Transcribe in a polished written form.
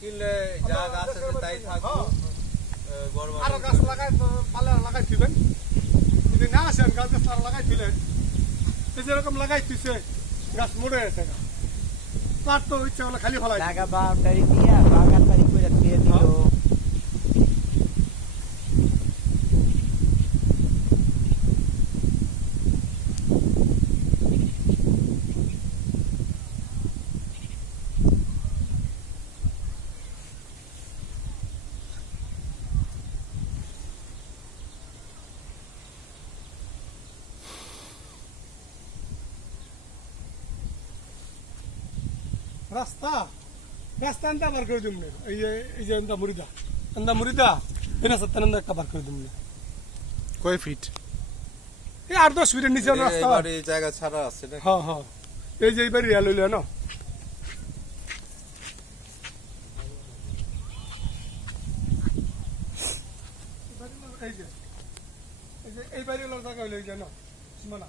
কিনলে যা গাছ আছে তাই থাকবো। আরো গাছ লাগাই পালে লাগাই দিবেন, যদি না আসেন গাছ গাছ আরো লাগাই দিলেন, যেরকম লাগাই দিচ্ছে গাছ মরে গেছে, তার তো ইচ্ছা হলে খালি ফলাই জায়গা বাউন্ডারি দিয়া বাগান বাড়ি করে দিয়ে দিল। রাস্তা রাস্তা আনতে বার করে দিম না, এই যে আন্দা মুড়িদা এই রাস্তা আনন্দা একটা বার করে দিম না। কয় ফিট এই 8-10 ফিটের নিচে রাস্তা, এই জায়গা ছাড়া আছে না? হ্যাঁ হ্যাঁ, এই যে এইবার রিয়া লইলে না, এই যে এই বাড়ি জায়গা হইলে এই যে না সীমানা